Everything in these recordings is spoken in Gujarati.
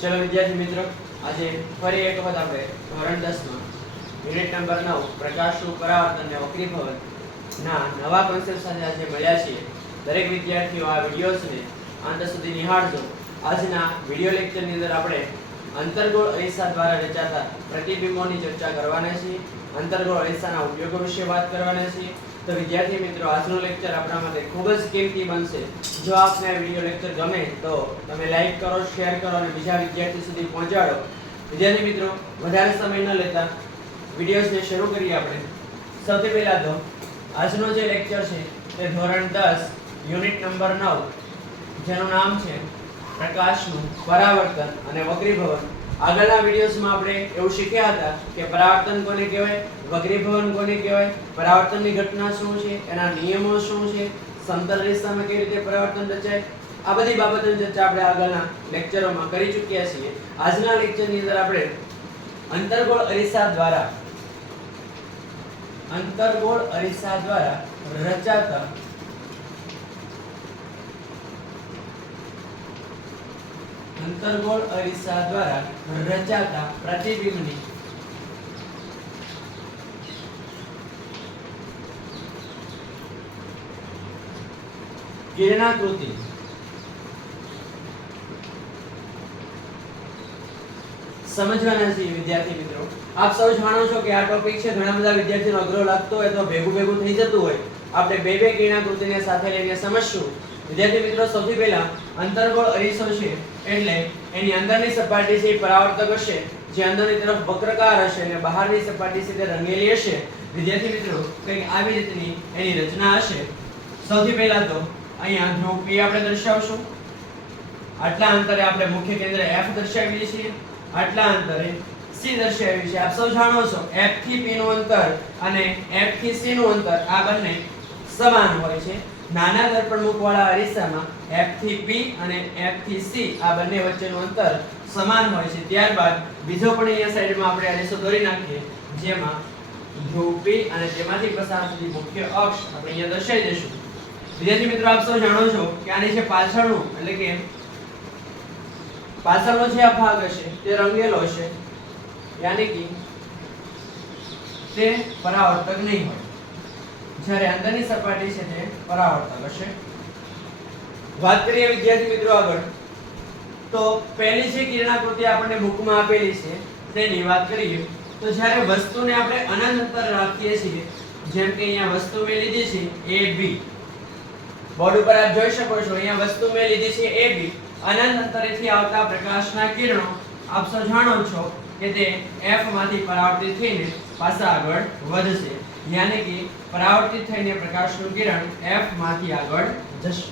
चलो विद्यार्थी मित्रों, आज फरी एक वखत આપણે ધોરણ 10 માં યુનિટ નંબર 9 પ્રકાશનું પરાવર્તન અને વક્રીભવન ના નવા કોન્સેપ્ટ સાથે આજે મળ્યા છીએ। દરેક વિદ્યાર્થીઓ આ વિડિયોઝને અંત સુધી નિહાળજો। આજના વિડિયો લેક્ચરની અંદર આપણે અંતર્ગોળ અરીસા દ્વારા રચાતા પ્રતિબિંબોની ચર્ચા કરવાના છીએ। અંતર્ગોળ અરીસાના ઉપયોગો વિશે વાત કરવાના છીએ। तो विद्यार्थी मित्रों, આજનો લેક્ચર આપણા માટે ખૂબ જ કિંમતી બનશે। જો આપને આ વિડિયો લેક્ચર ગમે તો તમે લાઈક કરો, શેર કરો અને બીજા વિદ્યાર્થી સુધી પહોંચાડો। વિદ્યાર્થી મિત્રો, વધારે સમય ન લેતા વિડિયોઝને શરૂ કરીએ આપણે। સૌથી પહેલા તો આજનો જે લેક્ચર છે તે ધોરણ 10 યુનિટ નંબર 9 જેનું નામ છે પ્રકાશનું પરાવર્તન અને વક્રીભવન। આગળના વિડિયોઝમાં આપણે એવું શીખ્યા હતા કે પરાવર્તન કોને કહેવાય, વક્રીભવન કોને કહેવાય, પરાવર્તનની ઘટના શું છે, એના નિયમો શું છે, સમતલ અરીસામાં કેવી રીતે પરાવર્તન રચાય, આ બધી બાબતોની ચર્ચા આપણે આગળના લેક્ચરોમાં કરી ચૂક્યા છીએ। આજના લેક્ચરની અંદર આપણે અંતર્ગોળ અરીસા દ્વારા રચાતા प्रतिबिंबनी किरणाकृति समझवाना छे। विद्यार्थी मित्रों, आप सब जाणो छो कि आ टॉपिक छे घणा બધા વિદ્યાર્થીઓને અઘરો લાગતો હોય તો ભેગું થઈ જતું હોય। આપણે બે કિરણાકૃતિને સાથે લઈને સમજશું। विद्यार्थी मित्रों, સૌથી પહેલા અંતર્ગોળ અરીસો છે એટલે એની અંદરની સપાટી છે પરાવર્તક હશે, જે અંદરની तरफ વક્રકાર હશે અને બહારની સપાટી છે તે રંગેલી હશે। વિદ્યાર્થી મિત્રો, કંઈક આવી રીતની એની રચના હશે। સૌથી પહેલા તો અહીંયા ધ્રુવ P આપણે દર્શાવશું। આટલા અંતરે આપણે મુખ્ય કેન્દ્ર F દર્શાવીએ છીએ, આટલા અંતરે C દર્શાવીએ છીએ। આપ સૌ જાણો છો F થી P નું અંતર અને F થી C નું અંતર આ બંને સમાન હોય છે। નાના દર્પણમુખવાળા અરીસામાં F થી P અને F થી C આ બંને વચ્ચેનું અંતર સમાન હોય છે। ત્યારબાદ બીજો પણ અહીંયા સાઈડમાં આપણે અરીસો દોરી નાખીએ, જેમાં ધ્રુવ P અને તેમાંથી પસાર થતી મુખ્ય અક્ષ આપણે અહીંયા દર્શાવી દઈશું। વિદ્યાર્થી મિત્રો, આપ સૌ જાણો છો કે આની જે પાછળનું એટલે કે પાછળનો જે આ ભાગ હશે તે રંગેલો હશે, યાની કે તે પરાવર્તક નહીં હોય, જ્યારે અંદરની સપાટી છે તે પરાવર્તક હશે। વાત કરીએ વિદ્યાર્થી મિત્રો આગળ, તો પહેલી જે કિરણાકૃતિ આપણને બુકમાં આપેલી છે તેની વાત કરીએ તો જ્યારે વસ્તુને આપણે અનંત અંતર રાખીએ છીએ, જેમ કે અહીંયા વસ્તુ મેં લીધી છે AB, બોર્ડ ઉપર આપ જોઈ શકો છો અહીંયા વસ્તુ મેં લીધી છે AB, અનંત અંતરેથી આવતા પ્રકાશના કિરણો આપ સૌ જાણો છો કે તે F માંથી પરાવર્તિત થઈને પાછા આગળ વધશે, यानी कि परावर्तित થઈને પ્રકાશનું કિરણ F માંથી આગળ જશે।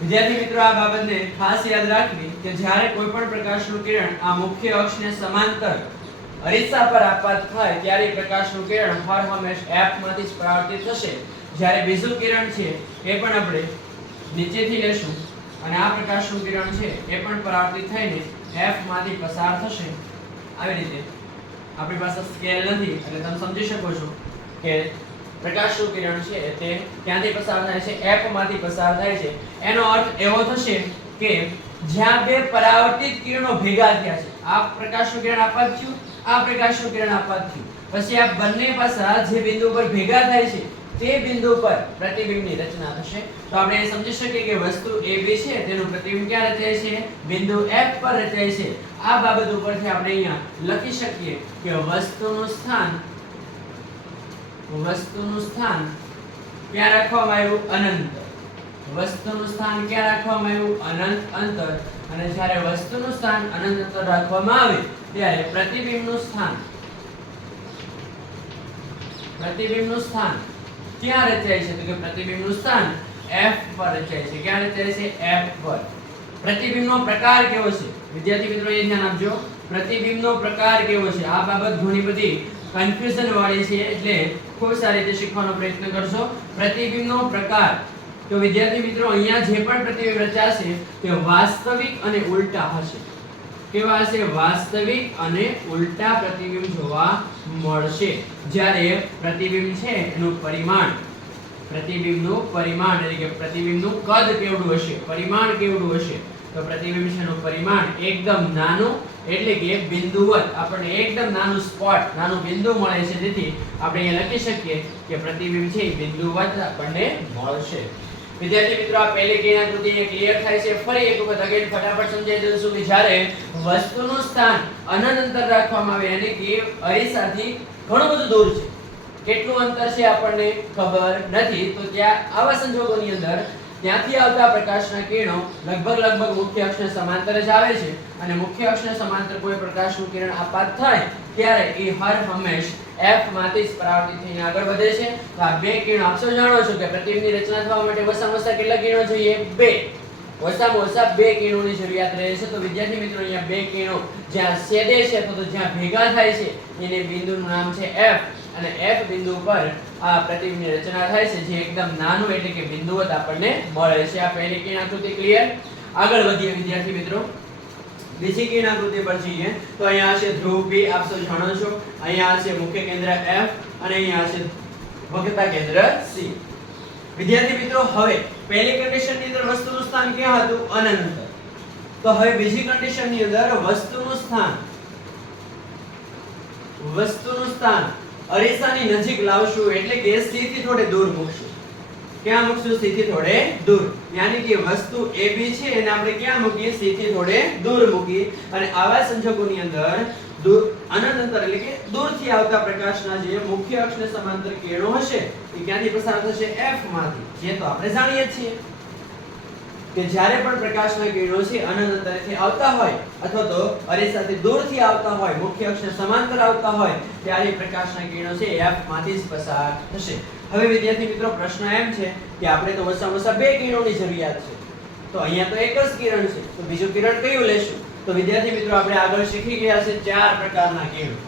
વિદ્યાર્થી મિત્રો, આ બાબતને ખાસ યાદ રાખવી કે જ્યારે કોઈ પણ પ્રકાશનું કિરણ આ મુખ્ય અક્ષને સમાંતર અરીસા પર આપાત થાય ત્યારે પ્રકાશનું કિરણ હર હંમેશ F માંથી જ પરાવર્તિત થશે। જ્યારે બીજું કિરણ છે એ પણ આપણે નીચેથી લેશું અને આ પ્રકાશનું કિરણ છે એ પણ પરાવર્તિત થઈને F માંથી પસાર થશે। આવી રીતે આપણી પાસે સ્કેલ નથી એટલે તમે સમજી શકો છો કે પ્રકાશનું કિરણ છે તે ક્યાંથી પસાર થાય છે, F માંથી પસાર થાય છે। એનો અર્થ એવો થશે કે જ્યાં બે પરાવર્તિત કિરણો ભેગા થયા છે, આ પ્રકાશનું કિરણ આપાત થયું, આ પ્રકાશનું કિરણ આપાત થયું, પછી આ બંને પાસા જે બિંદુ પર ભેગા થાય છે તે બિંદુ પર પ્રતિબિંબની રચના થશે। તો આપણે એ સમજી શકીએ કે વસ્તુ AB છે તેનું પ્રતિબિંબ ક્યાં રચાય છે, બિંદુ F પર રચાય છે। આ બાબત ઉપરથી આપણે અહીંયા લખી શકીએ કે વસ્તુનું સ્થાન ક્યાં રાખવામાં આવ્યું, અનંત। વસ્તુનું સ્થાન ક્યાં રાખવામાં આવ્યું, અનંત અંતર। અને જ્યારે વસ્તુનું સ્થાન અનંત અંતર રાખવામાં આવે ત્યારે પ્રતિબિંબનું સ્થાન ક્યાં રચાય છે, તો કે પ્રતિબિંબનું સ્થાન F પર રચાય છે। ક્યાં રચાય છે, F પર। પ્રતિબિંબનો પ્રકાર કેવો છે વિદ્યાર્થી મિત્રો, એ ધ્યાન આપજો। પ્રતિબિંબનો પ્રકાર કેવો છે આ બાબત ઘણી બધી કન્ફ્યુઝન વાળી છે, એટલે ખૂબ સારી રીતે શીખવાનો પ્રયત્ન કરશો। પ્રતિબિંબનો પ્રકાર, તો વિદ્યાર્થી મિત્રો અહીંયા જે પણ પ્રતિબિંબ રચાશે તે વાસ્તવિક અને ઉલટા હશે। કેવા હશે, વાસ્તવિક અને ઉલટા પ્રતિબિંબ જોવા મળશે। જ્યારે પ્રતિબિંબ છે એનું પરિમાણ પ્રતિબિંબનું પરિમાણ એટલે કે પ્રતિબિંબનું કદ કેવડું હશે, પરિમાણ કેવડું હશે, તો પ્રતિબિંબ છે એનું પરિમાણ એકદમ નાનું એટલે કે બિંદુવત આપણને એકદમ નાનું સ્પોટ નાનું બિંદુ મળે છે, તેથી આપણે અહીંયા લખી શકીએ કે પ્રતિબિંબ છે એ બિંદુવત આપણને મળશે. વિદ્યાર્થી મિત્રો, આ પહેલી કિરણાકૃતિ એ ક્લિયર થાય છે. ફરી એક વખત અગેન ફટાફટ સમજાવી દઉં છું કે જ્યારે વસ્તુનું સ્થાન અનંત અંતર રાખવામાં આવે એટલે કે અરીસાથી ઘણું બધું દૂર છે, કેટલું અંતર છે આપણને ખબર નથી, તો ત્યાં આવા સંજોગોની અંદર ત્યાંથી આવતા પ્રકાશના કિરણો લગભગ મુખ્ય અક્ષને સમાંતર જ આવે છે અને મુખ્ય અક્ષને સમાંતર કોઈ પ્રકાશનું કિરણ આપાત થાય ત્યારે એ હર હંમેશ f માંથી જ પરાવર્તિત થઈને આગળ વધે છે. તો આ બે કિરણો આપ સૌ જાણો છો કે પ્રતિબિંબની રચના થવા માટે ઓછામાં ઓછા કેટલા કિરણો જોઈએ? બે. ઓછામાં ઓછા બે કિરણોની જરૂરિયાત રહે છે. તો વિદ્યાર્થી મિત્રો, અહીંયા બે કિરણો જ્યાં છેદે છે અથવા તો જ્યાં ભેગા થાય છે એને બિંદુનું નામ છે f અને f બિંદુ પર આ પ્રતિબિંબની રચના થાય છે જે એકદમ નાનું એટલે કે બિંદુવત આપણને મળે છે. આ પહેલી કિરણાકૃતિ ક્લિયર. આગળ વધીએ વિદ્યાર્થી મિત્રો, બીજી કિરણાકૃતિ પર જઈએ તો અહીંયા છે ધ્રુવ P, આપ સૌ જાણો છો. અહીંયા છે મુખ્ય કેન્દ્ર F અને અહીંયા છે વક્રતા કેન્દ્ર C. વિદ્યાર્થી મિત્રો, હવે પહેલી કન્ડિશનની અંદર વસ્તુનું સ્થાન ક્યાં હતું? અનંત અંતર. તો હવે બીજી કન્ડિશનની અંદર વસ્તુનું સ્થાન અરીસાની નજીક લાવશું એટલે કે C થી થોડે દૂર મૂકશું. ક્યાં મૂકશું? C થી થોડે દૂર. યાની કે વસ્તુ AB છે એને આપણે ક્યાં મૂકીએ? C થી થોડે દૂર મૂકી અને આવા સંજોગોની અંદર અનંત અંતર એટલે કે દૂરથી આવતા પ્રકાશના જે મુખ્ય અક્ષને સમાંતર કિરણો હશે એ ક્યાંથી પસાર થશે? F માંથી. જે તો આપણે જાણીએ છીએ કે જ્યારે પણ પ્રકાશના કિરણો છે અનંત અંતરેથી આવતા હોય અથવા તો અરીસાથી દૂરથી આવતા હોય, મુખ્ય અક્ષને સમાંતર આવતા હોય ત્યારે પ્રકાશના કિરણો છે F માંથી જ પસાર થશે. હવે વિદ્યાર્થી મિત્રો, પ્રશ્ન એમ છે કે આપણે તો ઓછામાં ઓછા બે કિરણોની જરૂરિયાત છે, તો અહીંયા તો એક જ કિરણ છે, તો બીજું કિરણ કયું લેશું? તો વિદ્યાર્થી મિત્રો, આપણે આગળ શીખી ગયા છે ચાર પ્રકારના કિરણો.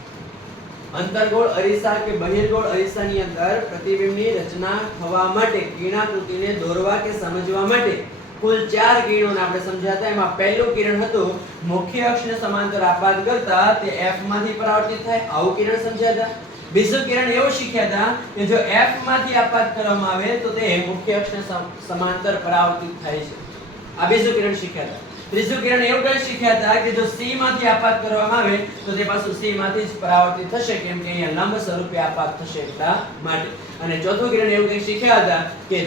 અંતર્ગોળ અરીસા કે બહિર્ગોળ અરીસાની અંદર પ્રતિબિંબની રચના થવા માટે કિરણાકૃતિને દોરવા કે સમજવા માટે કુલ 4 કિરણોને આપણે સમજ્યા હતા. એમાં પહેલું કિરણ હતું મુખ્ય અક્ષને સમાંતર આપાત કરતા તે F માંથી પરાવર્તિત થાય, આવું કિરણ સમજ્યા હતા. બીજું કિરણ એવું શીખ્યા હતા કે જો F માંથી આપાત કરવામાં આવે તો તે મુખ્ય અક્ષને સમાંતર પરાવર્તિત થાય છે, આ બીજું કિરણ શીખ્યા હતા. ત્રીજું કિરણ એવું કંઈ શીખ્યા હતા કે જો C માંથી આપાત કરવામાં આવે તો તે પાછું C માંથી જ પરાવર્તિત થશે, કેમ કે અહીંયા લંબ સ્વરૂપે આપાત થશે એટલા માટે. અને ચોથું કિરણ એવું કંઈ શીખ્યા હતા કે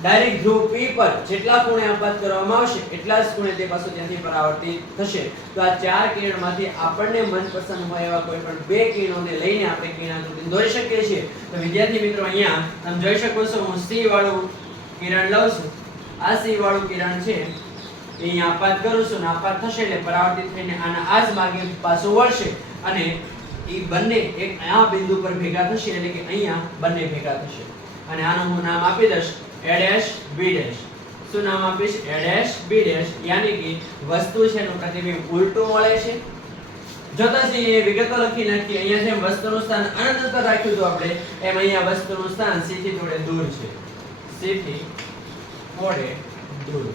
ડાયરેક્ટ ધ્રુવ P પર જેટલા ખૂણે આપાત કરવામાં આવશે એટલા જ ખૂણે તે પાછું ત્યાંથી પરાવર્તિત થશે. તો આ ચાર કિરણમાંથી આપણને મનપસંદ હોય એવા કોઈ પણ બે કિરણોને લઈને આપણે કિરણાકૃતિ દોરી શકીએ છીએ. તો વિદ્યાર્થી મિત્રો, અહીંયા તમે જોઈ શકો છો હું C વાળું કિરણ લઉં છું. આ C વાળું કિરણ છે અહીંયા આપાત કરું છું અને આપાત થશે એટલે પરાવર્તિત થઈને આના આ જ માર્ગે પાછું વળશે અને એ બંને એક આ બિંદુ પર ભેગા થશે એટલે કે અહીંયા બંને ભેગા થશે અને આનું હું નામ આપી દઈશ A dash B dash. શું નામ આપીશ? A dash B dash. યાની કે વસ્તુ છે એનું પ્રતિબિંબ ઉલટું મળે છે. જોતા છીએ વિગતો લખી નાખીએ. અહીંયા જેમ વસ્તુનું સ્થાન અનંત અંતર રાખ્યું હતું આપણે, એમ અહીંયા વસ્તુનું સ્થાન C થી થોડે દૂર છે. C થી થોડે દૂર.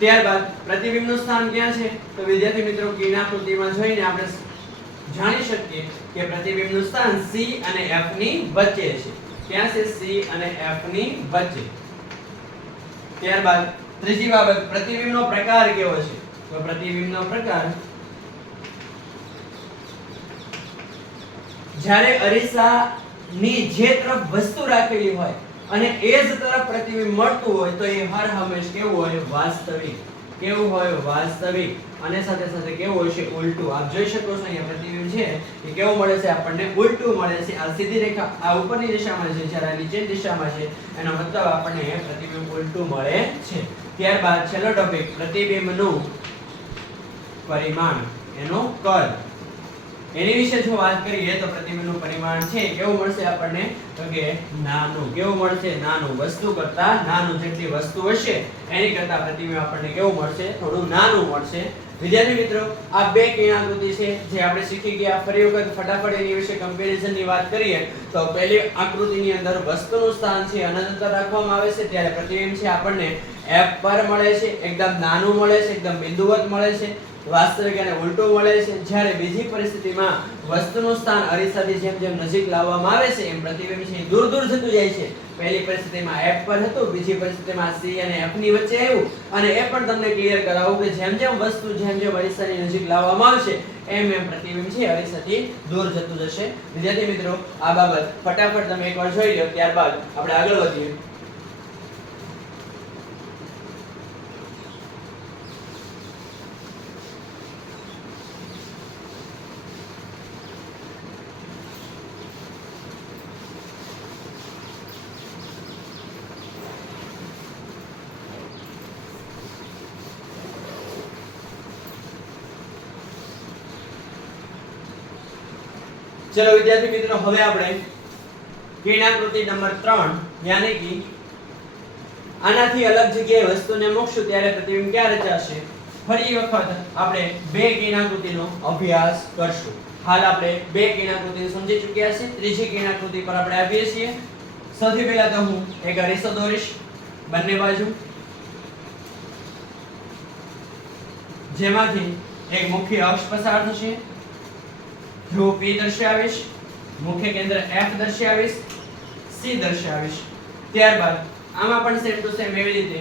ત્યારબાદ પ્રતિબિંબનું સ્થાન ક્યાં છે? તો વિદ્યાર્થી મિત્રો, કિરણાકૃતિમાં જોઈને આપણે જાણી શકીએ કે પ્રતિબિંબનું સ્થાન C અને F ની વચ્ચે છે. ક્યાં છે? C અને F ની વચ્ચે. ત્યારબાદ ત્રીજી બાબત, પ્રતિબિંબનો પ્રકાર કેવો છે? તો પ્રતિબિંબનો પ્રકાર જ્યારે અરીસાની જે તરફ વસ્તુ રાખેલી હોય અને એ જ તરફ પ્રતિબિંબ મળતું હોય તો એ હર હંમેશ કેવું હોય? વાસ્તવિક. કેવું હોય? વાસ્તવિક. અને સાથે સાથે કેવું હોય છે? ઉલટું. આપ જોઈ શકો છો અહીંયા પ્રતિબિંબ છે એ કેવું મળે છે આપણને? ઉલટું મળે છે. આ સીધી રેખા આ ઉપરની દિશામાં છે જ્યારે આ નીચેની દિશામાં છે, એનો મતલબ આપણને પ્રતિબિંબ ઉલટું મળે છે. ત્યારબાદ છેલ્લો ટોપિક, પ્રતિબિંબનું પરિમાણ, એનું કદ. એની વિશે જો વાત કરીએ તો પ્રતિબિંબનું પરિમાણ છે કેવું મળશે આપણને? તો કે નાનું. કેવું મળશે? નાનું. વસ્તુ કરતા નાનું. જેટલી વસ્તુ હશે એની કરતા પ્રતિબિંબ આપણને કેવું મળશે? થોડું નાનું મળશે. વિદ્યાર્થી મિત્રો, આ બે કિરણાકૃતિ છે જે આપણે શીખી ગયા. ફરી વખત ફટાફટ એની વિશે કમ્પેરિઝનની વાત કરીએ તો પહેલી આકૃતિની અંદર વસ્તુનું સ્થાન છે અનંત અંતર રાખવામાં આવે છે ત્યારે પ્રતિબિંબ છે આપણને F પર મળે છે, એકદમ નાનું મળે છે, એકદમ બિંદુવત મળે છે, વાસ્તવિક અને ઉલટું મળે છે. જ્યારે બીજી પરિસ્થિતિમાં વસ્તુનું સ્થાન અરીસાથી જેમ જેમ નજીક લાવવામાં આવે છે એમ પ્રતિબિંબ છે દૂર દૂર જતું જાય છે. પહેલી પરિસ્થિતિમાં F પર હતું, બીજી પરિસ્થિતિમાં C અને F ની વચ્ચે આવ્યું. અને એ પણ તમને ક્લિયર કરાવું કે જેમ જેમ વસ્તુ જેમ જેમ અરીસાની નજીક લાવવામાં આવશે એમ એમ પ્રતિબિંબ છે અરીસાથી દૂર જતું જશે. વિદ્યાર્થી મિત્રો, આ બાબત ફટાફટ તમે એકવાર જોઈ લો, ત્યારબાદ આપણે આગળ વધીએ. चलो विद्यार्थी मित्रों, હવે આપણે કિરણાકૃતિ નંબર 3 યાની કે આનાથી અલગ જગ્યાએ વસ્તુને મૂકશું ત્યારે પ્રતિબિંબ ક્યાં રચાશે. ફરી વખત આપણે બે કિરણાકૃતિનો અભ્યાસ કરશું. હાલ આપણે બે કિરણાકૃતિને સમજી ચૂક્યા છીએ. ત્રીજી કિરણાકૃતિ પર આપણે આવીએ છીએ. સૌથી પહેલા તો હું એક અરીસો દોરીશ બંને બાજુ, જેમાંથી એક મુખ્ય અક્ષ પસાર થશે. ધ્રુવ P દર્શાવીશ, મુખ્ય કેન્દ્ર F દર્શાવીશ, C દર્શાવીશ. ત્યારબાદ આમાં પણ સેમ ટુ સેમ એવી રીતે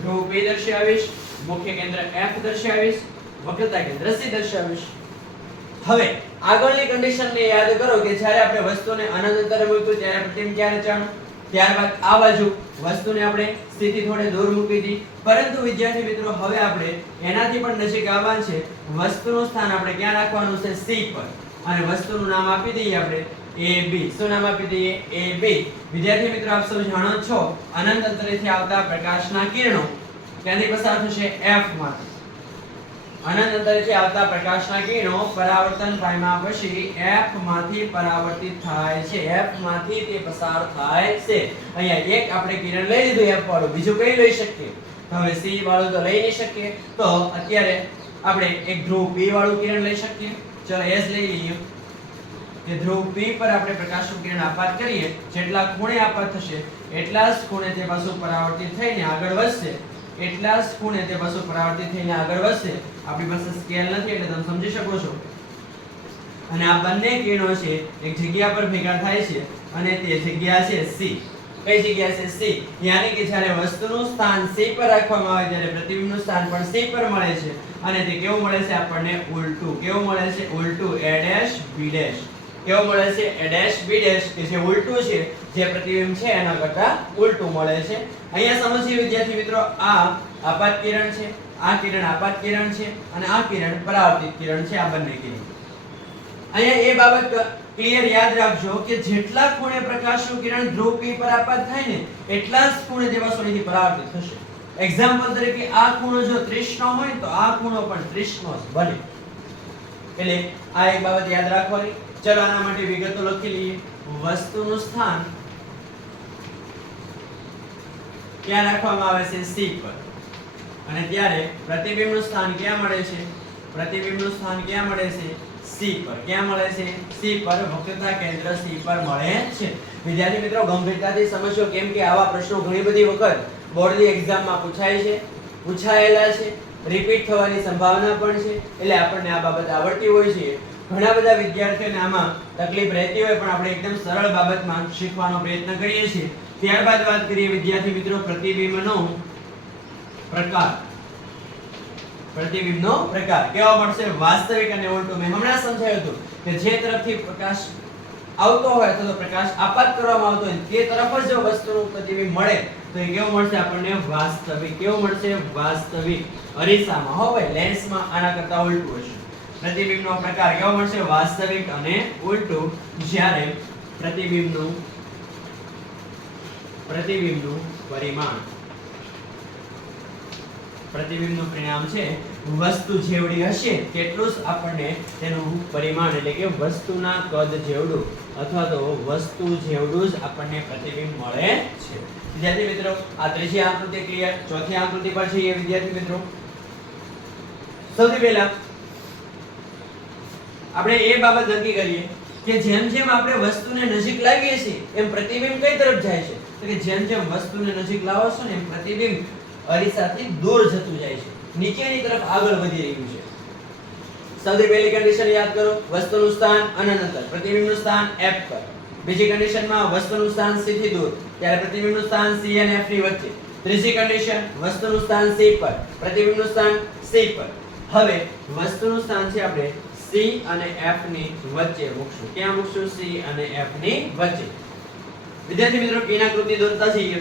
ધ્રુવ P દર્શાવીશ, મુખ્ય કેન્દ્ર F દર્શાવીશ, વક્રતા કેન્દ્ર C દર્શાવીશ. હવે આગળની કન્ડિશનને યાદ કરો કે જ્યારે આપણે વસ્તુને અનંત અંતરે મૂક્યું ત્યારે પ્રતિબિંબ ક્યાં રચાણું. ત્યારબાદ આ બાજુ વસ્તુને આપણે સ્થિતિ થોડે દૂર મૂકી હતી, પરંતુ વિદ્યાર્થી મિત્રો હવે આપણે એનાથી પણ નજીક આવવાનું છે. વસ્તુનું સ્થાન આપણે ક્યાં રાખવાનું છે? C પર. અને વસ્તુનું નામ આપી દઈએ આપણે AB. શું નામ આપી દઈએ? AB. વિદ્યાર્થી મિત્રો, આપ સૌ જાણો છો અનંત અંતરેથી આવતા પ્રકાશના કિરણો ક્યાંથી પસાર થશે? F માંથી. અનંત અંતરેથી આવતા પ્રકાશના કિરણો પરાવર્તન પામ્યા પછી F માંથી પરાવર્તિત થાય છે. F માંથી તે પસાર થાય છે. અહીંયા એક આપણે કિરણ લઈ લીધું F વાળું, બીજું કઈ લઈ શકીએ? હવે C વાળું તો લઈ નહીં શકીએ, તો અત્યારે આપણે એક ધ્રુવ P વાળું કિરણ લઈ શકીએ. ચલો S લઈ લઈએ. કે ધ્રુવ P પર આપણે પ્રકાશનું કિરણ આપાત કરીએ, જેટલા ખૂણે આપાત થશે એટલા જ ખૂણે તે પાછું પરાવર્તિત થઈને આગળ વધશે. એટલા જ ખૂણે તે પાછું પરાવર્તિત થઈને આગળ વધશે. આપણી પાસે સ્કેલ નથી એટલે તમે સમજી શકો છો. અને આ બંને કિરણો છે એક જગ્યા પર ભેગા થાય છે અને તે જગ્યા છે C. કઈ જગ્યા છે? C. યાની કે જ્યારે વસ્તુનું સ્થાન C પર રાખવામાં આવે ત્યારે પ્રતિબિંબનું સ્થાન પણ C પર મળે છે. અને તે કેવું મળે છે આપણને? ઉલટું. કેવું મળે છે? ઉલટું. A' B'. કેવું મળે છે? A' B' કે જે ઉલટું છે, જે પ્રતિબિંબ છે એના કરતા ઉલટું મળે છે. અહીંયા સમજીએ વિદ્યાર્થી મિત્રો, આ આપાત કિરણ છે, આ કિરણ આપાત કિરણ છે અને આ કિરણ પરાવર્તિત કિરણ છે. આ બંને કિરણ અહીંયા એ બાબત ક્લિયર યાદ રાખજો કે જેટલા ખૂણે પ્રકાશનું કિરણ ધ્રુવ P પર આપાત થાય ને એટલા જ ખૂણે તે વસ્તુથી પરાવર્તિત થશે. એક્ઝામ્પલ તરીકે આ ખૂણો જો 30 નો હોય તો આ ખૂણો પણ 30 નો જ બને. એટલે આ એક બાબત યાદ રાખવાની. ચલો આના માટે વિગતો લખી લઈએ. વસ્તુનું સ્થાન ક્યાં રાખવામાં આવે છે? C પર. અને ત્યારે પ્રતિબિંબનું સ્થાન ક્યાં મળે છે? પ્રતિબિંબનું સ્થાન ક્યાં મળે છે? C પર. ક્યાં મળે છે? C પર. વક્રતા કેન્દ્ર C પર મળે છે. વિદ્યાર્થી મિત્રો, ગંભીરતાથી સમજો, કેમ કે આવા પ્રશ્નો ઘણી બધી વખત બોર્ડની એક્ઝામમાં પૂછાય છે, પૂછાયેલા છે, રિપીટ થવાની સંભાવના પણ છે. એટલે આપણને આ બાબત આવડતી હોય છે. ઘણા બધા વિદ્યાર્થીઓને આમાં તકલીફ રહેતી હોય, પણ આપણે એકદમ સરળ બાબતમાં શીખવાનો પ્રયત્ન કરીએ છીએ. ત્યારબાદ વાત કરીએ વિદ્યાર્થી મિત્રો પ્રતિબિંબનો પ્રકાર. પ્રતિબિંબનો પ્રકાર કેવો મળશે? વાસ્તવિક અને ઉલટું. મેં હમણાં સમજાવ્યું હતું કે જે તરફથી પ્રકાશ આવતો હોય અથવા તો પ્રકાશ આપાત કરવામાં આવતો હોય તે તરફ જ જો વસ્તુનું પ્રતિબિંબ મળે તો એ કેવું મળશે આપણને? વાસ્તવિક. કેવું મળશે? વાસ્તવિક. અરીસામાં હો ભાઈ, લેન્સમાં આના કરતા ઉલટું હશે. પ્રતિબિંબનો પ્રકાર કેવો મળશે? વાસ્તવિક અને ઉલટું. જ્યારે પ્રતિબિંબનું પરિમાણ, પ્રતિબિંબનું પરિણામ છે વસ્તુ જેવડી હશે તેટલું જ આપણને તેનું પરિમાણ એટલે કે વસ્તુના કદ જેવડું અથવા તો વસ્તુ જેવડું જ આપણને પ્રતિબિંબ મળે છે. વિદ્યાર્થી મિત્રો, આ ત્રીજી આકૃતિ ક્લિયર. ચોથી આકૃતિ પર જઈએ વિદ્યાર્થી મિત્રો. સૌથી પહેલા આપણે એ બાબત નક્કી કરીએ કે જેમ જેમ આપણે વસ્તુને નજીક લાવીએ છીએ એમ પ્રતિબિંબ કઈ તરફ જાય છે? તો કે જેમ જેમ વસ્તુને નજીક લાવો છો ને એમ પ્રતિબિંબ અરીસાથી દૂર જતું જાય છે, નીચેની તરફ આગળ વધી રહ્યું છે. સૌથી પહેલી કન્ડિશન યાદ કરો, વસ્તુનું સ્થાન અનંત અંતર, પ્રતિબિંબનું સ્થાન f પર. બીજી કન્ડિશનમાં વસ્તુનું સ્થાન c થી દૂર, ત્યારે પ્રતિબિંબનું સ્થાન c અને f ની વચ્ચે. ત્રીજી કન્ડિશન વસ્તુનું સ્થાન c પર, પ્રતિબિંબનું સ્થાન c પર. હવે વસ્તુનું સ્થાન છે આપણે c અને f ની વચ્ચે મૂકશું. ક્યાં મૂકશું? c અને f ની વચ્ચે. વિદ્યાર્થી મિત્રો, કિરણાકૃતિ દોરતા જઈએ.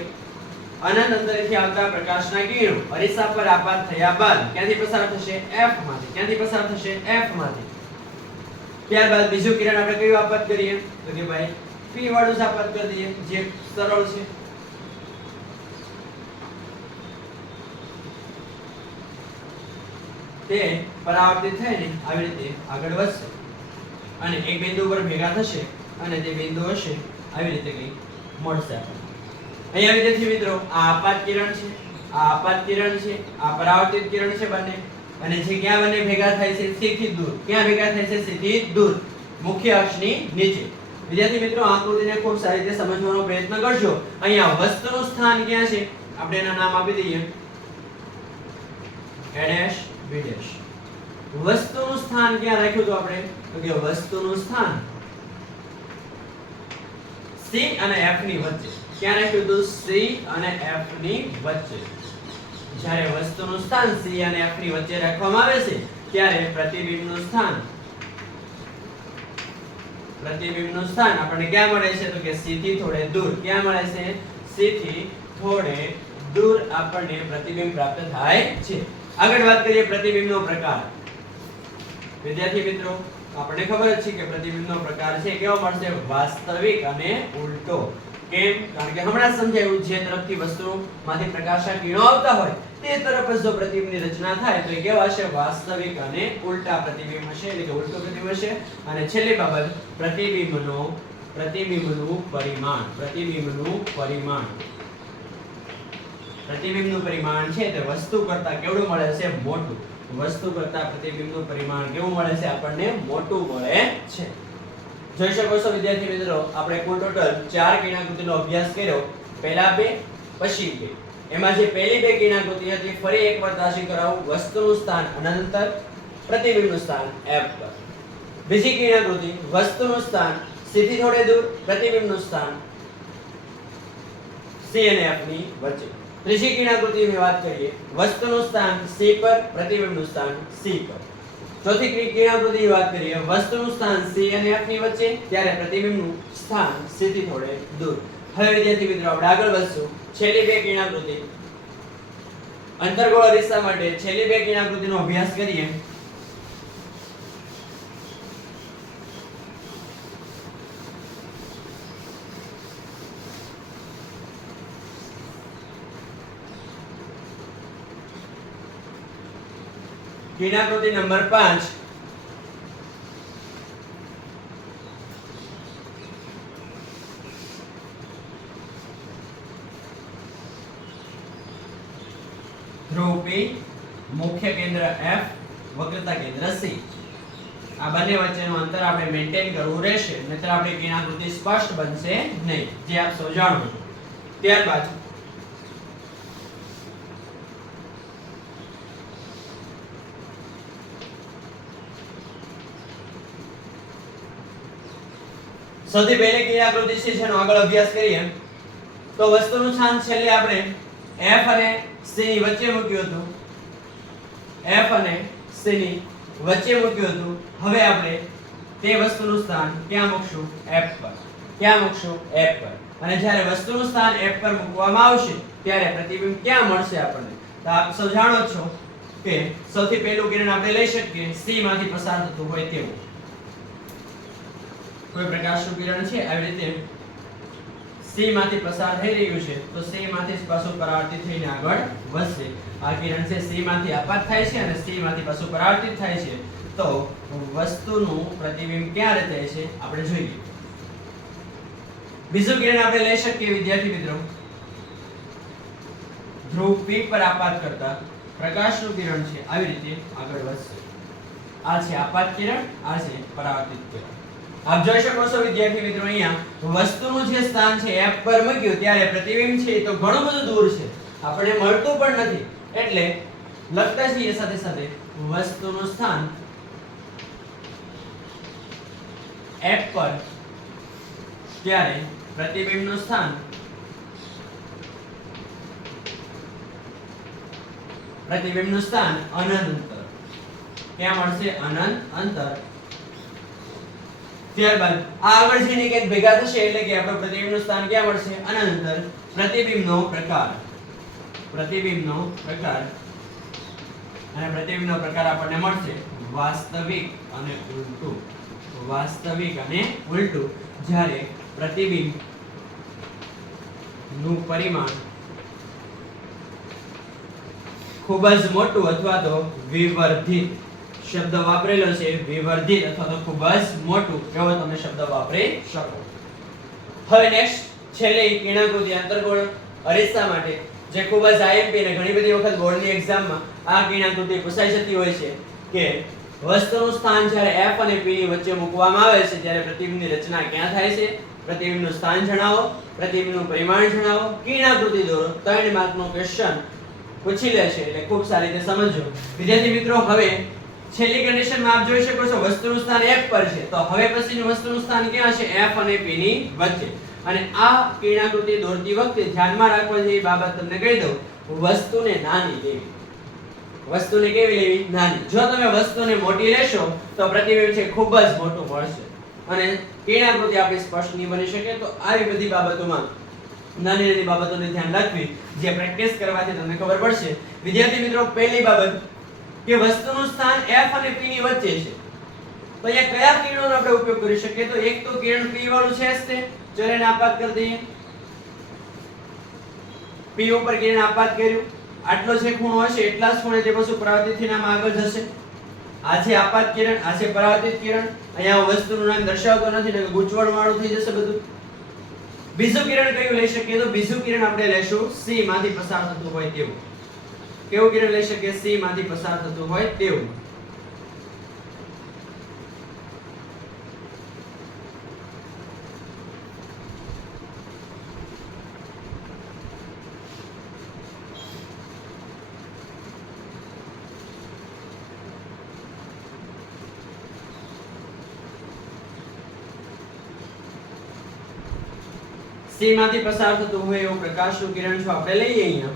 અનંત અંતરેથી આવતા પ્રકાશના કિરણો અરીસા પર આપાત થયા બાદ ક્યાંથી પસાર થશે? f માંથી. ક્યાંથી પસાર થશે? f માંથી. ત્યારબાદ બીજું કિરણ આપણે કયું આપાત કરીએ? તો કે ભાઈ p વાળું જ આપાત કરી દઈએ, જે સરળ છે. તે પરાવર્તિત થઈને આવી રીતે આગળ વધશે અને એક બિંદુ પર ભેગા થશે અને તે બિંદુ હશે આવી રીતે કંઈ મળશે આપણને. અહીંયા વિદ્યાર્થી મિત્રો, આ આપાત કિરણ છે, આ આપાત કિરણ છે, આ પરાવર્તિત કિરણ છે બંને. અને જે ક્યાં બંને ભેગા થાય છે? c થી દૂર. ક્યાં ભેગા થાય છે? c થી દૂર, મુખ્ય અક્ષની નીચે. વિદ્યાર્થી મિત્રો, આ આકૃતિને ખૂબ સારી રીતે સમજવાનો પ્રયત્ન કરજો. અહીંયા વસ્તુનું સ્થાન ક્યાં છે? આપણે એના નામ આપી દઈએ a dash b dash. વસ્તુનું સ્થાન ક્યાં રાખ્યું તો આપણે? તો કે વસ્તુનું સ્થાન c અને f ની વચ્ચે. ક્યાં રાખ્યું તો? c અને f ની વચ્ચે. જ્યારે વસ્તુનું સ્થાન c અને f ની વચ્ચે રાખવામાં આવે છે ત્યારે પ્રતિબિંબનું સ્થાન આપણને ક્યાં મળે છે? તો કે c થી થોડે દૂર. ક્યાં મળે છે? c થી થોડે દૂર આપણને પ્રતિબિંબ પ્રાપ્ત થાય છે. આગળ વાત કરીએ પ્રતિબિંબનો પ્રકાર. વિદ્યાર્થી મિત્રો, આપણને ખબર જ છે કે પ્રતિબિંબનો પ્રકાર છે કેવો મળશે? વાસ્તવિક અને ઉલટો. કેમ? કારણ કે હમણાં સમજાયું, જે તરફથી વસ્તુમાંથી પ્રકાશના કિરણો આવતા હોય તે તરફ જ જો પ્રતિબિંબની રચના થાય તો એ કેવા હશે? વાસ્તવિક અને ઉલટા પ્રતિબિંબ હશે, એટલે કે ઉલટું પ્રતિબિંબ હશે. અને છેલ્લી બાબત, પ્રતિબિંબનું પરિમાણ. પ્રતિબિંબનું પરિમાણ છે તે વસ્તુ કરતા કેવડું મળે છે? મોટું. વસ્તુ કરતા પ્રતિબિંબનું પરિમાણ કેવું મળે છે? આપણને મોટું મળે છે. જોઈ શકો છો વિદ્યાર્થી મિત્રો, આપણે કુલ ટોટલ 4 કિરણાકૃતિનો અભ્યાસ કર્યો. પહેલા 2, પછી 2. એમાં જે પહેલી 2 કિરણાકૃતિ હતી, ફરી એકવાર તાજી કરાવું. વસ્તુનું સ્થાન અનંત અંતર, પ્રતિબિંબનું સ્થાન f પર. બીજી કિરણાકૃતિ, વસ્તુનું સ્થાન c થી થોડે દૂર, પ્રતિબિંબનું સ્થાન c અને f ની વચ્ચે. ત્રીજી કિરણાકૃતિની વાત કરીએ, વસ્તુનું સ્થાન c પર, પ્રતિબિંબનું સ્થાન c પર. ચોથી કિરણાકૃતિની વાત કરીએ, વસ્તુનું સ્થાન c અને f ની વચ્ચે, ત્યારે પ્રતિબિંબનું સ્થાન c થી થોડે દૂર. હવે વિદ્યાર્થી મિત્રો, આપણે આગળ વધશું. છેલ્લી 2 કિરણાકૃતિ, અંતર્ગોળ અરીસા માટે છેલ્લી 2 કિરણાકૃતિનો અભ્યાસ કરીએ. કિરણાકૃતિ નંબર 5. ધ્રુવ P, મુખ્ય કેન્દ્ર F, વક્રતા કેન્દ્ર C. આ બંને વચ્ચેનું અંતર આપણે મેન્ટેન કરવું રહેશે, નહીતર આપણી કિરણાકૃતિ સ્પષ્ટ બનશે નહીં, જે આપ સૌ જાણો છો. ત્યારબાદ સૌથી પહેલી કિરણાકૃતિ છે જેનો આગળ અભ્યાસ કરીએ તો વસ્તુનું સ્થાન છેલ્લે આપણે f અને c ની વચ્ચે મૂક્યું હતું. f અને c ની વચ્ચે મૂક્યું હતું. હવે આપણે તે વસ્તુનું સ્થાન ક્યાં મૂકશું? f પર. ક્યાં મૂકશું? f પર. અને જ્યારે વસ્તુનું સ્થાન f પર મૂકવામાં આવશે ત્યારે પ્રતિબિંબ ક્યાં મળશે આપણને? તો આપ સૌ જાણો છો કે સૌથી પહેલું કિરણ આપણે લઈ શકીએ c માંથી પસાર થતું હોય તેવું. કોઈ પ્રકાશનું કિરણ છે આવી રીતે c માંથી પસાર થઈ રહ્યું છે તો c માંથી જ પાછું પરાવર્તિત થઈને આગળ વધશે. આ કિરણ છે c માંથી આપાત થાય છે અને c માંથી પાછું પરાવર્તિત થાય છે. તો વસ્તુનું પ્રતિબિંબ ક્યાં રચાય છે આપણે જોઈએ. બીજું કિરણ આપણે લઈ શકીએ વિદ્યાર્થી મિત્રો, ધ્રુવ P પર આપાત કરતા પ્રકાશનું કિરણ છે આવી રીતે આગળ વધશે. આ છે આપાત કિરણ, આ છે પરાવર્તિત કિરણ. આપ જોઈ શકો છો વિદ્યાર્થી મિત્રો, અહીંયા વસ્તુનું જે સ્થાન છે f પર મૂક્યું ત્યારે પ્રતિબિંબ છે તો ઘણું બધું દૂર છે આપણે મળતું પણ નથી એટલે લખતા છીએ સાથે સાથે વસ્તુનું સ્થાન F પર ત્યારે પ્રતિબિંબનું સ્થાન અનંત અંતર ક્યાં મળશે અનંત અંતર ત્યારબાદ આગળ જઈને કે ભેગા થશે એટલે કે આપણો પ્રતિબિંબનું સ્થાન ક્યાં મળશે અનંત અંતર પ્રતિબિંબનો પ્રકાર અને પ્રતિબિંબનો પ્રકાર આપણને મળશે વાસ્તવિક અને ઉલટું જ્યારે પ્રતિબિંબ નું પરિમાણ ખૂબ જ મોટું અથવા તો વિવર્ધિત શબ્દ વાપરેલો છે વિવર્ધિત અથવા તો ખૂબ જ મોટું એવો તમે શબ્દ વાપરી શકો. હવે નેક્સ્ટ છેલ્લી કિરણાકૃતિ અંતર્ગોળ અરીસા માટે જે ખૂબ જ આઈએમપી અને ઘણી બધી વખત બોર્ડની એક્ઝામમાં આ કિરણાકૃતિ પૂછાઈ જતી હોય છે કે વસ્તુનું સ્થાન જ્યારે F અને P ની વચ્ચે મૂકવામાં આવે છે ત્યારે પ્રતિબિંબની રચના ક્યાં થાય છે, પ્રતિબિંબનું સ્થાન જણાવો, પ્રતિબિંબનું પરિમાણ જણાવો, કિરણાકૃતિ દોરો. 3 માર્કનો ક્વેશ્ચન પૂછી લે છે એટલે ખૂબ સારી રીતે સમજો. વિદ્યાર્થી મિત્રો હવે છેલ્લી કન્ડિશનમાં આપ જોઈ શકો છો વસ્તુનું સ્થાન F પર છે તો હવે પછીનું વસ્તુનું સ્થાન ક્યાં છે F અને P ની વચ્ચે. અને આ કિરણાકૃતિ દોરતી વખતે ધ્યાનમાં રાખવા જેવી બાબત તમને કહી દઉં, વસ્તુને નાની લેવી. વસ્તુને કેવી લેવી? નાની. જો તમે વસ્તુને મોટી લેશો તો પ્રતિબિંબ છે ખૂબ જ મોટું મળશે અને કિરણાકૃતિ આપણી સ્પષ્ટ નહીં બની શકે. તો આવી બધી બાબતોમાં નાની બાબતોને ધ્યાન રાખવી જે પ્રેક્ટિસ કરવાથી તમને ખબર પડશે. વિદ્યાર્થી મિત્રો પહેલી બાબત કે વસ્તુનું સ્થાન F અને P ની વચ્ચે છે તો અહીંયા કયા કિરણોનો આપણે ઉપયોગ કરી શકીએ? તો એક તો કિરણ P વાળું છે જ તે, ચલો એને આપાત કરી દઈએ. P ઉપર કિરણ આપાત કર્યું, આટલો જે ખૂણો હશે એટલા જ ખૂણે તે પાછું પરાવર્તિત નામ આગળ જશે. આ છે આપાત કિરણ, આ છે પરાવર્તિત કિરણ. અહીંયા વસ્તુનું નામ દર્શાવતો નથી ને ગૂંચવણ વાળું થઈ જશે બધું. બીજું કિરણ કયું લઈ શકીએ? તો બીજું કિરણ આપણે લેશું C માંથી પસાર થતું હોય તેવું. કેવું કિરણ લઈ શકીએ? C માંથી પસાર થતું હોય તેવું. C માંથી પસાર થતું હોય એવું પ્રકાશનું કિરણ જો આપણે લઈએ અહીંયા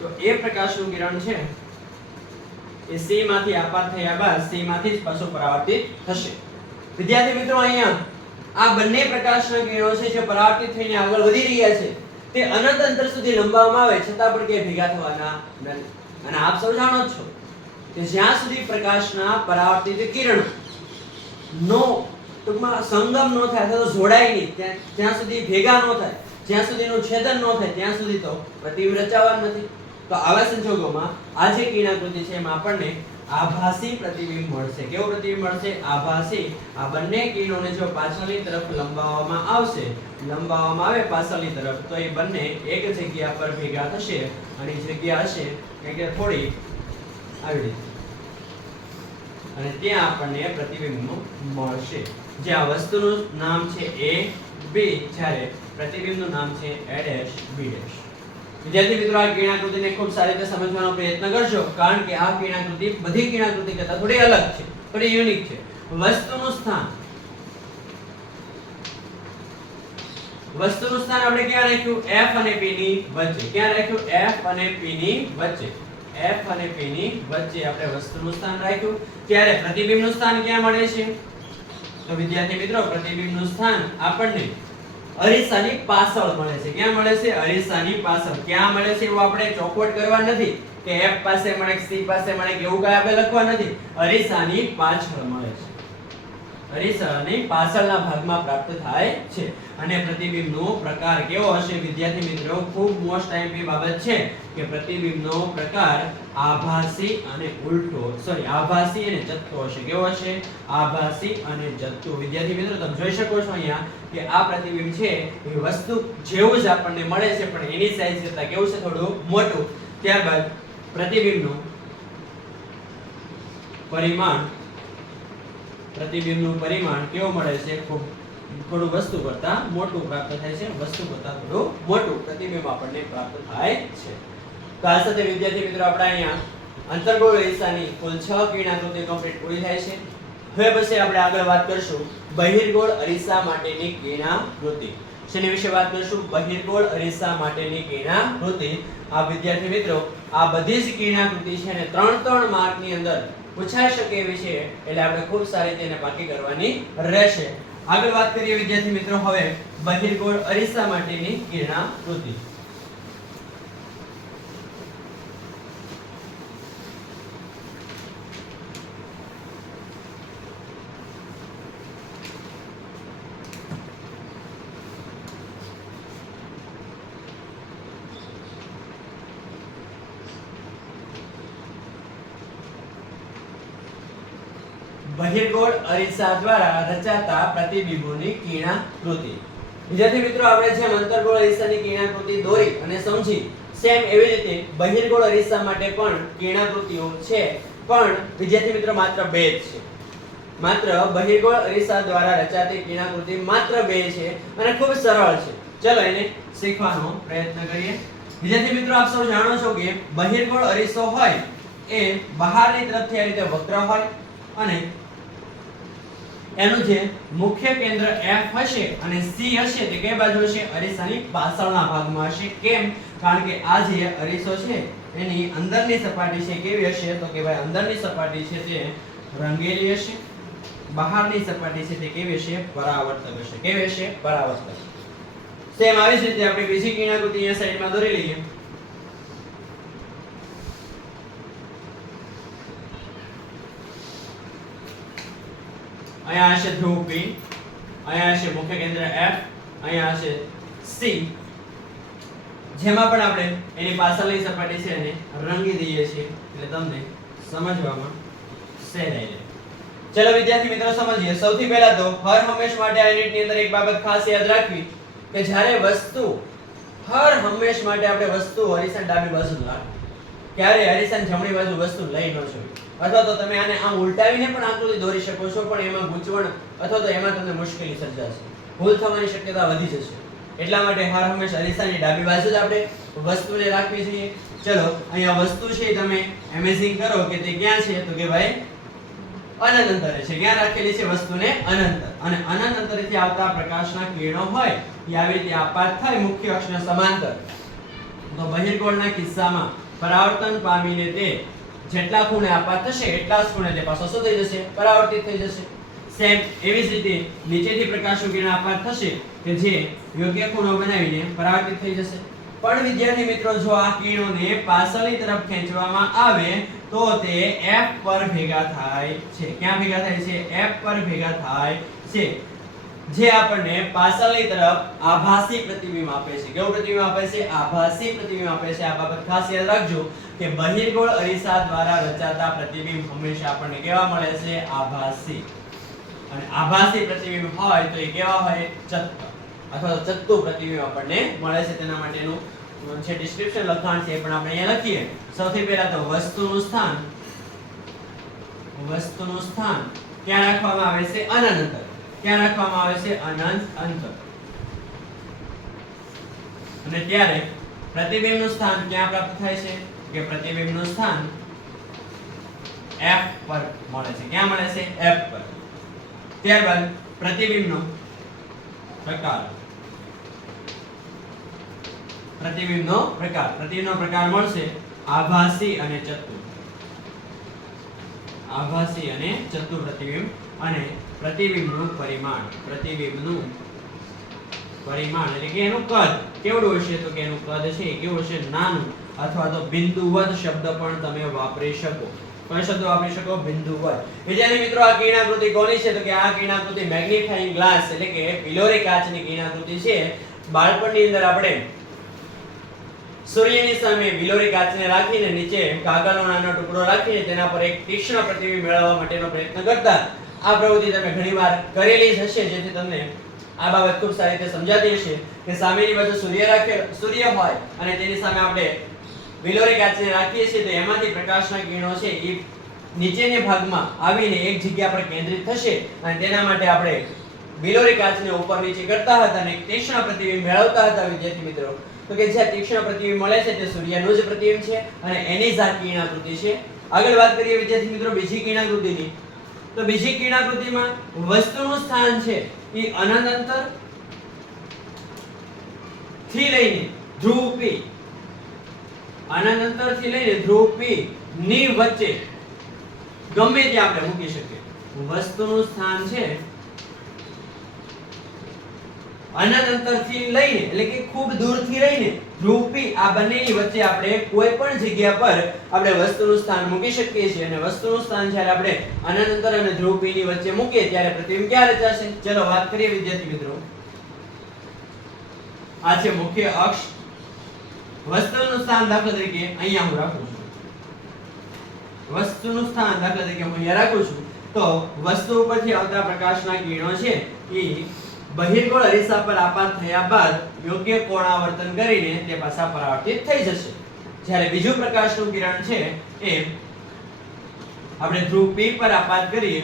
તો એ પ્રકાશનું કિરણ છે એ C માંથી આપાત થયા બાદ C માંથી જ પાછું પરાવર્તિત થશે. વિદ્યાર્થી મિત્રો અહીંયા આ બંને પ્રકાશના કિરણો છે જે પરાવર્તિત થઈને આગળ વધી રહ્યા છે તે અનંત અંતર સુધી લંબાવવામાં આવે છતાં પણ કે ભેગા થવાના નથી. અને આપ સૌ જાણો છો કે જ્યાં સુધી પ્રકાશના પરાવર્તિત કિરણો નો ટૂંકમાં સંગમ ન થાય અથવા તો જોડાય નહીં ત્યાં સુધી ભેગા ન થાય, જ્યાં સુધીનું છેદન ન થાય ત્યાં સુધી તો પ્રતિબિંબ રચાવાનું નથી. તો આવા સંજોગોમાં આ જે કિરણાકૃતિ છે એમાં આપણને આભાસી પ્રતિબિંબ મળશે. કેવું પ્રતિબિંબ મળશે? આભાસી. આ બંને કિરણોને જો પાછળની તરફ લંબાવવામાં આવે પાછળની તરફ તો એ બંને એક જગ્યા પર ભેગા થશે અને જગ્યા હશે કે થોડી આવી રીતે અને ત્યાં આપણને પ્રતિબિંબ મળશે. જે આ વસ્તુનું નામ છે A B જ્યારે પ્રતિબિંબનું નામ છે A dash B dash. વિદ્યાર્થી મિત્રો આ કિરણાકૃતિને ખૂબ સારી રીતે સમજવાનો પ્રયત્ન કરજો કારણ કે આ કિરણાકૃતિ બધી કિરણાકૃતિ કરતાં થોડી અલગ છે, થોડી યુનિક છે. વસ્તુનું સ્થાન આપણે ક્યાં રાખ્યું? F અને P ની વચ્ચે. ક્યાં રાખ્યું? F અને P ની વચ્ચે. F અને P ની વચ્ચે આપણે વસ્તુનું સ્થાન રાખ્યું. ત્યારે પ્રતિબિંબનું સ્થાન ક્યાં મળે છે? તો વિદ્યાર્થી મિત્રો પ્રતિબિંબનું સ્થાન આપણને અરીસાની પાછળ મળે છે. ક્યાં મળે છે? અરીસાની પાછળ. ક્યાં મળે છે એવું આપણે ચોખવટ કરવા નથી કે F પાસે મળે કે C પાસે મળે કે એવું કાંઈ આપણે લખવા નથી. અરીસાની પાછળ મળે છે. અરીસાની પાછળના ભાગમાં પ્રાપ્ત થાય છે. અને પ્રતિબિંબનો પ્રકાર કેવો હશે? વિદ્યાર્થી મિત્રો ખૂબ મોસ્ટ આઈએમપી બાબત છે કે પ્રતિબિંબનો પ્રકાર આભાસી અને આભાસી અને જથ્થો હશે. કેવો હશે? આભાસી અને જથ્થો. વિદ્યાર્થી મિત્રો તમે જોઈ શકો છો અહીંયા કે આ પ્રતિબિંબ છે એ વસ્તુ જેવું જ આપણને મળે છે પણ એની સાઈઝ કરતાં કેવું છે? થોડું મોટું. ત્યારબાદ પ્રતિબિંબનું પરિમાણ કેવું મળે છે? ખૂબ થોડું વસ્તુ કરતા મોટું પ્રાપ્ત થાય છે, વસ્તુ કરતા થોડું મોટું પ્રતિબિંબ આપણને પ્રાપ્ત થાય છે. તો આ સાથે વિદ્યાર્થી મિત્રો આપણે અહીંયા અંતર્ગોળ અરીસાની કુલ 6 કિરણાકૃતિ કમ્પ્લીટ પૂરી થાય છે. હવે પછી આપણે આગળ વાત કરશું બહિર્ગોળ અરીસા માટેની કિરણાકૃતિ. શેની વિશે વાત કરશું? બહિર્ગોળ અરીસા માટેની કિરણાકૃતિ. આ વિદ્યાર્થી મિત્રો આ બધી જ કિરણાકૃતિ છે ને 3 માર્કની અંદર પૂછાઈ શકે એવી છે, એટલે આપણે ખૂબ સારી રીતે એને પાકી કરવાની રહેશે. આગળ વાત કરીએ વિદ્યાર્થી મિત્રો હવે બહિર્ગોળ અરીસા માટેની કિરણાકૃતિ. બહિર્ગોળ અરીસા દ્વારા રચાતા પ્રતિબિંબોની કિરણાકૃતિ. વિદ્યાર્થી મિત્રો આપણે જેમ અંતર્ગોળ અરીસાની કિરણાકૃતિ દોરી અને સમજી સેમ એવી રીતે બહિર્ગોળ અરીસા માટે પણ કિરણાકૃતિઓ છે, પણ વિદ્યાર્થી મિત્રો માત્ર 2 જ છે. માત્ર બહિર્ગોળ અરીસા દ્વારા રચાતી કિરણાકૃતિ માત્ર 2 છે અને ખૂબ સરળ છે. ચલો એને શીખવાનો પ્રયત્ન કરીએ. વિદ્યાર્થી મિત્રો આપ સૌ જાણો છો કે બહિર્ગોળ અરીસો હોય એ બહારની તરફથી આ રીતે વક્ર હોય અને એનું જે મુખ્ય કેન્દ્ર F હશે અને C હશે તે કઈ બાજુ હશે? અરીસાની પાછળના ભાગમાં હશે. કેમ? કારણ કે આ જે અરીસો છે એની અંદરની સપાટી છે કેવી હશે? તો કે ભાઈ અંદરની સપાટી છે તે રંગેલી હશે, બહારની સપાટી છે તે કેવી હશે? પરાવર્તક હશે. કેવી હશે? પરાવર્તક. સેમ આવી જ રીતે આપણે બીજી કિરણાકૃતિ અહીંયા સાઈડમાં દોરી લઈએ. અહીંયા હશે ધ્રુવ P, અહીંયા હશે મુખ્ય કેન્દ્ર F, અહીંયા હશે C. જેમાં પણ આપણે એની પાછળની સપાટી છે એને રંગી દઈએ છીએ એટલે તમને સમજવામાં સહેલાઈ રહે. ચલો વિદ્યાર્થી મિત્રો સમજીએ. સૌથી પહેલા તો હર હંમેશ માટે આ યુનિટની અંદર એક બાબત ખાસ યાદ રાખવી કે જ્યારે વસ્તુ હર હંમેશ માટે આપણે વસ્તુ અરીસાની ડાબી બાજુ રાખવી, ક્યારે અરીસાની જમણી બાજુ વસ્તુ લઈ ન જવી. અથવા તો તમે આને આમ ઉલટાવીને પણ આકૃતિ દોરી શકો છો, પણ એમાં ગૂંચવણ અથવા તો એમાં તમને મુશ્કેલી સર્જાશે, ભૂલ થવાની શક્યતા વધી જશે. એટલા માટે હર હંમેશ અરીસાની ડાબી બાજુ જ આપણે વસ્તુને રાખવી જોઈએ. ચલો અહીંયા વસ્તુ છે તમે ઇમેજિંગ કરો કે તે ક્યાં છે? તો કે ભાઈ અનંત અંતરે છે. ક્યાં રાખેલી છે વસ્તુને? અનંત. અને અનંત અંતરેથી આવતા પ્રકાશના કિરણો હોય એ આવી રીતે આપાત થાય મુખ્ય અક્ષને સમાંતર. તો બહિર્ગોળના કિસ્સામાં પરાવર્તન પામીને તે જેટલા ખૂણે આપાત થશે એટલા જ ખૂણે તે પાછો શું થઈ જશે? પરાવર્તિત થઈ જશે. સેમ એવી જ રીતે નીચેથી પ્રકાશનું કિરણ આપાત થશે કે જે યોગ્ય ખૂણો બનાવીને પરાવર્તિત થઈ જશે. પણ વિદ્યાર્થી મિત્રો જો આ કિરણોને પાછળની તરફ ખેંચવામાં આવે તો તે F પર ભેગા થાય છે. ક્યાં ભેગા થાય છે? F પર ભેગા થાય છે, જે આપણને પાછળની તરફ આભાસી પ્રતિબિંબ આપે છે. કેવું પ્રતિબિંબ આપે છે? આભાસી પ્રતિબિંબ આપે છે. આ બાબત ખાસ યાદ રાખજો કે બહિર્ગોળ અરીસા દ્વારા રચાતા પ્રતિબિંબ હંમેશા આપણને કેવા મળે છે? આભાસી. અને આભાસી પ્રતિબિંબ હોય તો એ કેવા હોય? ચત્ત અથવા તો ચત્તુ પ્રતિબિંબ આપણને મળે છે. તેના માટેનું જે ડિસ્ક્રિપ્શન લખાણ છે એ પણ આપણે અહીંયા લખીએ. સૌથી પહેલા તો વસ્તુનું સ્થાન ક્યાં રાખવામાં આવે છે? અનંત અંતર. ક્યાં રાખવામાં આવે છે? અનંત અંતર. અને ત્યારે પ્રતિબિંબનું સ્થાન ક્યાં પ્રાપ્ત થાય છે? કે પ્રતિબિંબનું સ્થાન F પર મળે છે. ક્યાં મળે છે? F પર. ત્યારબાદ પ્રતિબિંબનો પ્રકાર. પ્રતિબિંબનો પ્રકાર મળશે આભાસી અને ચત્તુ. આભાસી અને ચત્તુ પ્રતિબિંબ. અને પ્રતિબિંબનું પરિમાણ. પ્રતિબિંબનું પરિમાણ એટલે કે એનું કદ કેવડું હશે? તો કે એનું કદ છે કેવું હશે? નાનું. અથવા તો બિંદુવત શબ્દ પણ તમે વાપરી શકો. કયો શબ્દ વાપરી શકો? બિંદુવત. વિદ્યાર્થી મિત્રો આ કિરણાકૃતિ કોની છે? તો કે આ કિરણાકૃતિ મેગ્નીફાઇંગ ગ્લાસ એટલે કે પિલોરી કાચની કિરણાકૃતિ છે. બાળપણની અંદર આપણે સૂર્યની સામે બિલોરી કાચને રાખીને નીચે કાગળનો નાનો ટુકડો રાખીને તેના પર એક તીક્ષ્ણ પ્રતિબિંબ મેળવવા માટેનો પ્રયત્ન કરતા. આ પ્રવૃત્તિ તમે ઘણીવાર કરેલી જ હશે, જેથી તમને આ બાબત ખૂબ સારી રીતે સમજાતી હશે કે સામેની બાજુ સૂર્ય હોય અને તેની સામે આપણે બિલોરી કાચને રાખીએ છીએ તો એમાંથી પ્રકાશના કિરણો છે એ નીચેના ભાગમાં આવીને એક જગ્યા પર કેન્દ્રિત થશે અને તેના માટે આપણે બિલોરી કાચને ઉપર નીચે કરતા હતા અને એક તીક્ષ્ણ પ્રતિબિંબ મેળવતા હતા વિદ્યાર્થી મિત્રો. તો કે જે તીક્ષ્ણ પ્રતિબિંબ મળે છે તે સૂર્યનું જ પ્રતિબિંબ છે અને એની જ આ કિરણાકૃતિ છે. આગળ વાત કરીએ વિદ્યાર્થી મિત્રો બીજી કિરણાકૃતિની. તો બીજી કિરણાકૃતિમાં વસ્તુનું સ્થાન છે એ અનંત અંતર થી લઈને ધ્રુવ P, અનંત અંતર થી લઈને ધ્રુવ P ની વચ્ચે ગમે ત્યાં આપણે મૂકી શકીએ. વસ્તુનું સ્થાન છે અનંત અંતરથી લઈને એટલે કે ખૂબ દૂરથી લઈને ધ્રુવ P આ બંનેની વચ્ચે આપણે કોઈ પણ જગ્યા પર આપણે વસ્તુનું સ્થાન મૂકી શકીએ છીએ અને વસ્તુનું સ્થાન જ્યારે આપણે અનંત અંતર અને ધ્રુવ P ની વચ્ચે મૂકીએ ત્યારે પ્રતિબિંબ ક્યાં રચાશે? ચલો વાત કરીએ વિદ્યાર્થી મિત્રો. આ છે મુખ્ય અક્ષ. વસ્તુનું સ્થાન દાખલા તરીકે અહીંયા હું રાખું છું. વસ્તુનું સ્થાન દાખલા તરીકે હું અહીંયા રાખું છું. તો વસ્તુ ઉપરથી આવતા પ્રકાશના કિરણો છે એ બહિર્ગોળ અરીસા પર આપાત થયા બાદ યોગ્ય કોણાવર્તન કરીને તે પાછા પરાવર્તિત થઈ જશે. જ્યારે બીજું પ્રકાશનું કિરણ છે એ આપણે ધ્રુવ P પર આપાત કરીએ,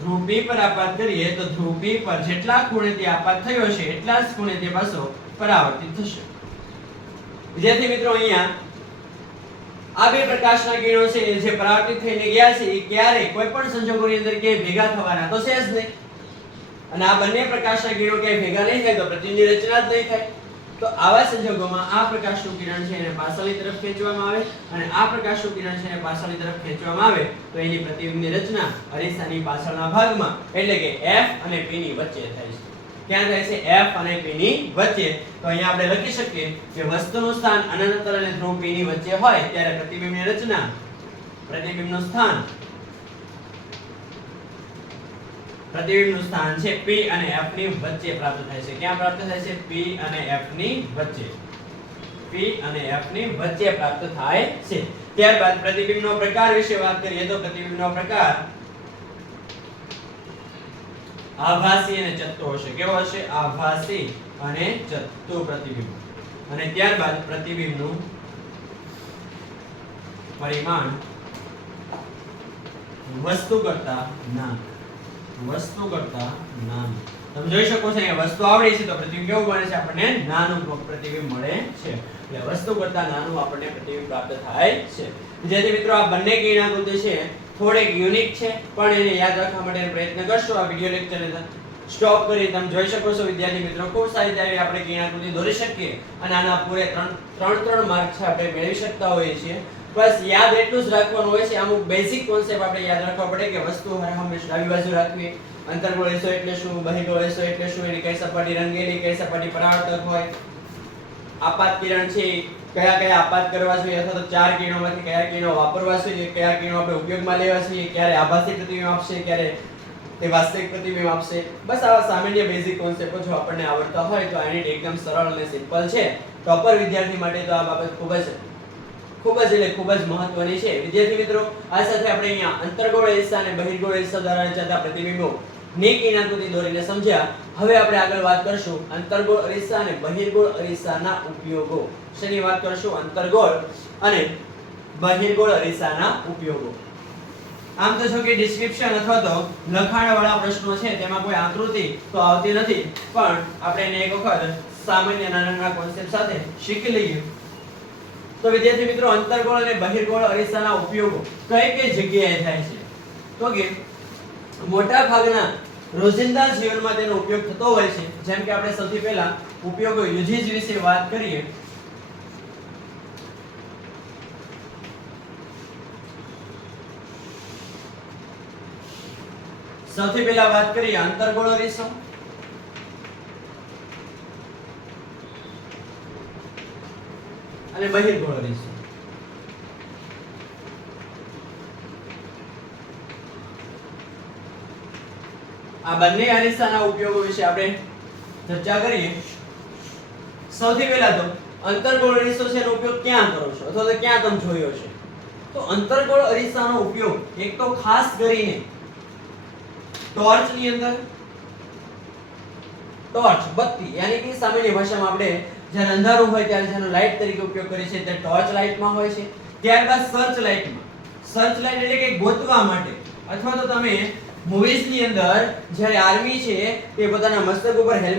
ધ્રુવ P પર આપાત કરીએ તો ધ્રુવ P પર જેટલા ખૂણે તે આપાત થયો છે એટલા જ ખૂણે તે પાછો પરાવર્તિત થશે. વિદ્યાર્થી મિત્રો અહીંયા આ બે પ્રકાશના કિરણો છે જે પરાવર્તિત થઈને ગયા છે એ ક્યારે કોઈ પણ સંજોગોની અંદર કે ભેગા થવાના તો છે જ નહીં. અને આ બંને પ્રકાશના કિરણો કે ભેગા નહીં થાય તો પ્રતિબિંબની રચના જ નહીં થાય. તો આવા સંજોગોમાં આ પ્રકાશનું કિરણ છે એને પાછળની તરફ ખેંચવામાં આવે અને આ પ્રકાશનું કિરણ છે એને પાછળની તરફ ખેંચવામાં આવે તો એની પ્રતિબિંબની રચના અરીસાની પાછળના ભાગમાં એટલે કે F અને P ની વચ્ચે થાય છે. ક્યાં થાય છે? F અને P ની વચ્ચે. તો અહીંયા આપણે લખી શકીએ કે વસ્તુનું સ્થાન અનંત અંતર અને ધ્રુવ P ની વચ્ચે હોય ત્યારે પ્રતિબિંબની રચના, પ્રતિબિંબનું સ્થાન, પ્રતિબિંબનું સ્થાન છે P અને F ની વચ્ચે પ્રાપ્ત થાય છે. ક્યાં પ્રાપ્ત થાય છે? P અને F ની વચ્ચે. P અને F ની વચ્ચે પ્રાપ્ત થાય છે. ત્યારબાદ પ્રતિબિંબનો પ્રકાર વિશે વાત કરીએ તો પ્રતિબિંબનો પ્રકાર આભાસી અને ચત્તુ હશે. કેવો હશે? આભાસી અને ચત્તુ પ્રતિબિંબ. અને ત્યારબાદ પ્રતિબિંબનું પરિમાણ વસ્તુ કરતા નાનું. વસ્તુ કરતા નાનું. તમે જોઈ શકો છો અહીંયા વસ્તુ આવડી છે તો પ્રતિબિંબ કેવું બને છે? આપણને નાનું પ્રતિબિંબ મળે છે. એટલે વસ્તુ કરતા નાનું આપણને પ્રતિબિંબ પ્રાપ્ત થાય છે. વિદ્યાર્થી મિત્રો આ બંને કિરણાકૃતિ છે થોડેક યુનિક છે પણ એને યાદ રાખવા માટે પ્રયત્ન કરશો. આ વિડિયો લેક્ચરને સ્ટોપ કરી તમે જોઈ શકો છો વિદ્યાર્થી મિત્રો ખૂબ સારી રીતે આપણે કિરણાકૃતિ દોરી શકીએ અને આના પૂરે 3 માર્ક છે આપણે મેળવી શકતા હોઈએ છીએ. બસ યાદ એટલું જ રાખવાનું હોય છે. અમુક બેઝિક કોન્સેપ્ટ આપણે યાદ રાખવા પડે કે વસ્તુ હંમેશા ડાબી બાજુ રાખવી, અંતર્ગોળ અરીસો એટલે શું, બહિર્ગોળ અરીસો એટલે શું, એની કઈ સપાટી રંગેલી, કઈ સપાટી પરાવર્તક હોય, આપાત કિરણ છે કયા કયા આપાત કરવા જોઈએ અથવા તો ચાર કિરણોમાંથી કયા કિરણો વાપરવા જોઈએ, કયા કિરણો આપણે ઉપયોગમાં લેવા જોઈએ, ક્યારે આભાસી પ્રતિબિંબ આપશે, ક્યારે તે વાસ્તવિક પ્રતિબિંબ આપશે. બસ આવા સામાન્ય બેઝિક કોન્સેપ્ટો જો આપણને આવડતા હોય તો આ એકદમ સરળ અને સિમ્પલ છે. ટોપર વિદ્યાર્થી માટે તો આ બાબત ખૂબ જ મહત્વની છે. વિદ્યાર્થી મિત્રો આ સાથે આપણે અહીંયા અંતર્ગોળ અરીસા અને બહિર્ગોળ અરીસા દ્વારા રચાતા પ્રતિબિંબો ની કિરણાકૃતિ દોરીને સમજ્યા. હવે આપણે આગળ વાત કરશું અંતર્ગોળ અરીસા અને બહિર્ગોળ અરીસાના ઉપયોગો. શેની વાત કરશું? અંતર્ગોળ અને બહિર્ગોળ અરીસાના ઉપયોગો. આમ તો જો કે ડિસ્ક્રિપ્શન અથવા તો લખાણ વાળા પ્રશ્નો છે તેમાં કોઈ આકૃતિ તો આવતી નથી પણ આપણે એને એક વખત સામાન્ય નાના કોન્સેપ્ટ સાથે શીખી લઈએ. તો વિદ્યાર્થી મિત્રો અંતર્ગોળ અને બહિર્ગોળ અરીસાના ઉપયોગો કઈ જગ્યાએ થાય છે? તો કે મોટા ભાગના રોજિંદા જીવનમાં તેનો ઉપયોગ થતો હોય છે. જેમ કે આપણે સૌથી પહેલા ઉપયોગો યુજીસ વિશે વાત કરીએ. સૌથી પહેલા વાત કરીએ અંતર્ગોળ અરીસો. અને બહિર્ગોળ અરીસો. આ બંને અરીસાના ઉપયોગો વિશે આપણે ચર્ચા કરીએ. સૌથી પહેલા તો અંતર્ગોળ અરીસો છે એનો ઉપયોગ ક્યાં કરો છો અથવા તો ક્યાં તમે જોયો છે? તો અંતર્ગોળ અરીસાનો ઉપયોગ એક તો ખાસ કરીને ટોર્ચ ની અંદર, ટોર્ચ બત્તી યાની કે સામાન્ય ભાષામાં આપણે જ્યારે અંધારું હોય ત્યારે જેનો લાઇટ તરીકે ઉપયોગ કરીએ છીએ તે ટોર્ચ લાઇટમાં હોય છે. ત્યારબાદ સર્ચ લાઇટમાં. સર્ચ લાઇટ એટલે કે ગોતવા માટે અથવા તો તમે મૂવીઝ ની અંદર જ્યારે આર્મી છે તે પોતાના મસ્તક ઉપર હેલ્મેટ